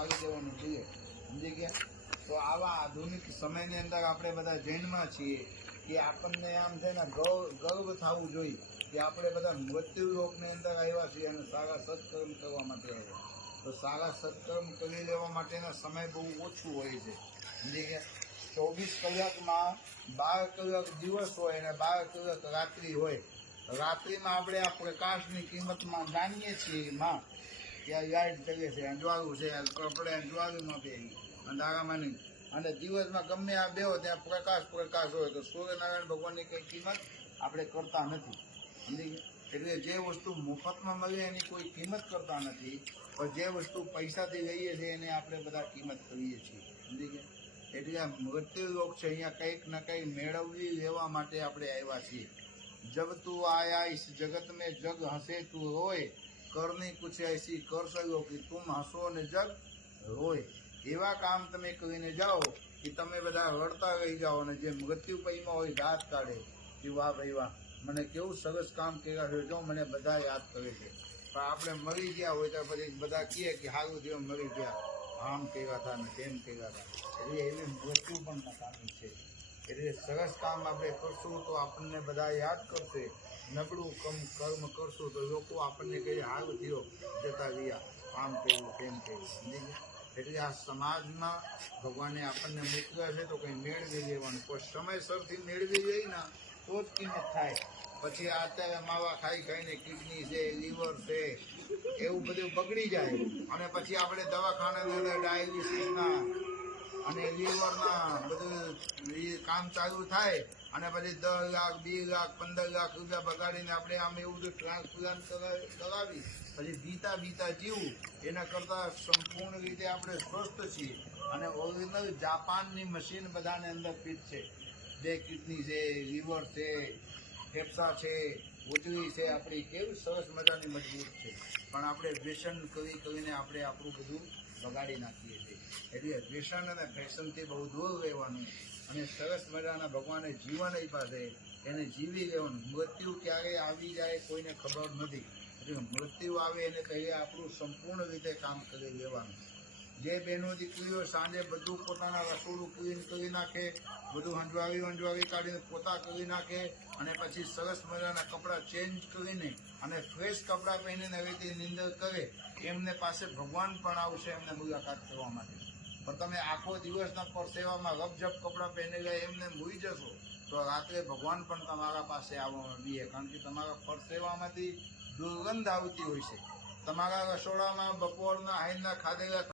મારી દેવાનું જોઈએ, સમજી ગયા? તો આવા આધુનિક સમયની અંદર આપણે બધા જૈનમાં છીએ કે આપણને આમ છે ને ગર્વ થવું જોઈએ કે આપણે બધા મૃત્યુ રોગની અંદર આવ્યા છીએ અને સારા સત્કર્મ કરવા માટે આવ્યા. તો સારા સત્કર્મ કરી લેવા માટેના સમય બહુ ઓછું હોય છે, સમજી ગયા? 24 કલાકમાં 12 કલાક દિવસ હોય અને 12 કલાક રાત્રિ હોય. રાત્રિમાં આપણે આ પ્રકાશની કિંમતમાં જાણીએ છીએ માં કે આ લાઇટ ચલે છે, અંજવાળું છે, કપડે અંજવાળુમાં બે અંધારામાં નહીં. અને દિવસમાં ગમે આ બેહો ત્યાં પ્રકાશ હોય. તો સૂર્યનારાયણ ભગવાનની કંઈ કિંમત આપણે કરતા નથી, સમજી ગયા? એટલે જે વસ્તુ મફતમાં મળે એની કોઈ કિંમત કરતા નથી, પણ જે વસ્તુ પૈસાથી લઈએ છીએ એને આપણે બધા કિંમત કરીએ છીએ, સમજી ગયા? એટલે મૃત્યુ લોક છે, અહીંયા કંઈક ને કંઈક મેળવી લેવા માટે આપણે આવ્યા છીએ. જબ તું આયા इस जगत में जग हंसे तू रोए, करनी कुछ ऐसी कर सको कि तुम हंसो ને જગ રોય. એવા કામ તમે કરીને જાઓ કે તમે બધા રડતા રહી જાઓ અને જે મૃત્યુ પૈમાં હોય દાંત કાઢે કે વાહ ભાઈ વાહ, મને કેવું સરસ કામ કર્યા છે, જો મને બધા યાદ કરે છે. પણ આપણે મરી ગયા હોય તો પછી બધા કહે કે સારું થયું મરી ગયા, આમ કર્યા હતા ને તેમ કર્યા હતા. એટલે એવી મૃત્યુ પણ નકામી છે. એટલે સરસ કામ આપણે કરશું તો આપણને બધા યાદ કરશે, નબળું કર્મ કરશું તો લોકો આપણને કહે હાલ થયો જતા રહ્યા, આમ કર્યું તેમ કર્યું, સમજી ગયા? એટલે આ સમાજમાં ભગવાને આપણને મોકલ્યા છે તો કંઈ મેળવી લેવાનું, કોઈ સમયસરથી મેળવી લઈ ને તો જ કિંમત થાય. પછી અત્યારે માવા ખાઈને કિડની છે, લીવર છે, એવું બધું બગડી જાય અને પછી આપણે દવાખાનાની અંદર ડાયાલિસિસના અને લીવરના બધું કામ ચાલુ થાય અને પછી 10 લાખ 20 લાખ 15 લાખ રૂપિયા બગાડીને આપણે આમ એવું બધું ટ્રાન્સપ્લાન્ટ કરાવી પછી બીતા જીવવું એના કરતાં સંપૂર્ણ રીતે આપણે સ્વસ્થ છીએ. અને ઓરિજિનલ જાપાનની મશીન બધાને અંદર ફિટ છે, જે કિડની છે, લીવર છે, ફેફસા છે, ઉજળી છે, આપણી કેવી સરસ મજાની મજબૂત છે. પણ આપણે વ્યસન કરીને આપણે આપણું બધું બગાડી નાખીએ છીએ. એટલે વ્યસન અને ફેશનથી બહુ દૂર રહેવાનું અને સરસ મજાના ભગવાને જીવન આપ્યા છે એને જીવી લેવાનું. મૃત્યુ ક્યારે આવી જાય કોઈને ખબર નથી. એટલે મૃત્યુ આવે એને કહીએ આપણું સંપૂર્ણ રીતે કામ કરી લેવાનું. જે બહેનો દીકરીઓ સાંજે બધું પોતાના રસોડું ક્લીન કરી નાખે, બધું હંજવાવી કાઢીને પોતા કરી નાખે અને પછી સરસ મજાના કપડાં ચેન્જ કરીને અને ફ્રેશ કપડાં પહેરીને આવી રીતે નિંદર કરે, એમને પાસે ભગવાન પણ આવશે એમને મુલાકાત કરવા માટે. પણ તમે આખો દિવસના પરસેવામાં રપઝપ કપડાં પહેરેલા એમને મૂઈ જશો તો રાત્રે ભગવાન પણ તમારા પાસે આવવામાં દે, કારણ કે તમારા પરસેવામાંથી દુર્ગંધ આવતી હોય છે. તમારા રસોડામાં બપોરના હાઈના ખાધેલા